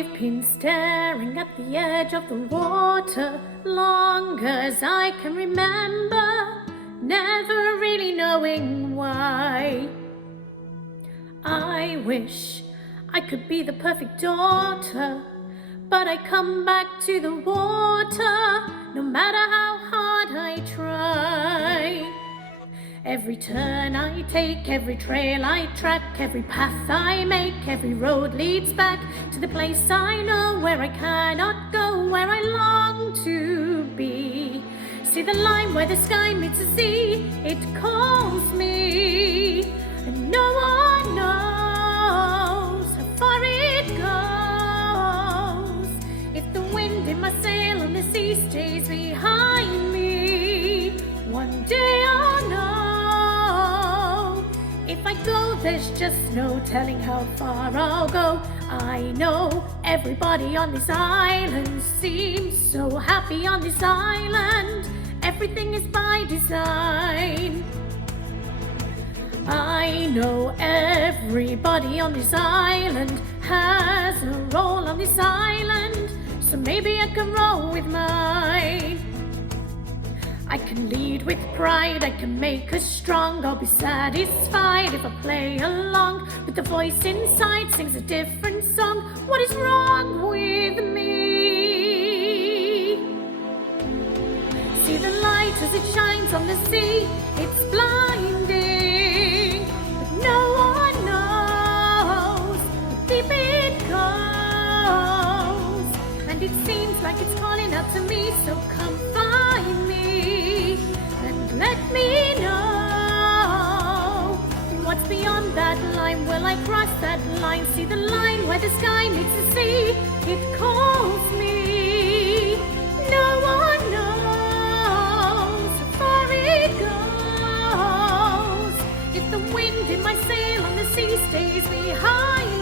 I've been staring at the edge of the water long as I can remember, never really knowing why. I wish I could be the perfect daughter, but I come back to the water no matter how hard I try. Every turn I take, every trail I track, every path I make, every road leads back to the place I know, where I cannot go, where I long to be. See the line where the sky meets the sea, it calls me, and no one knows how far it goes. If the wind in my sail on the sea stays behind me, one day I'll know. If I go, there's just no telling how far I'll go. I know everybody on this island seems so happy on this island. Everything is by design. I know everybody on this island has a role on this island, so maybe I can roll with mine. I can lead with pride, I can make us strong. I'll be satisfied if I play along with the voice inside, sings a different song. What is wrong with me? See the light as it shines on the sea, it's blinding, but no one knows how deep it goes. And it seems like it's calling out to me, so come find me. Let me know what's beyond that line. Will I cross that line? See the line where the sky meets the sea, it calls me. No one knows how far it goes. If the wind in my sail on the sea stays behind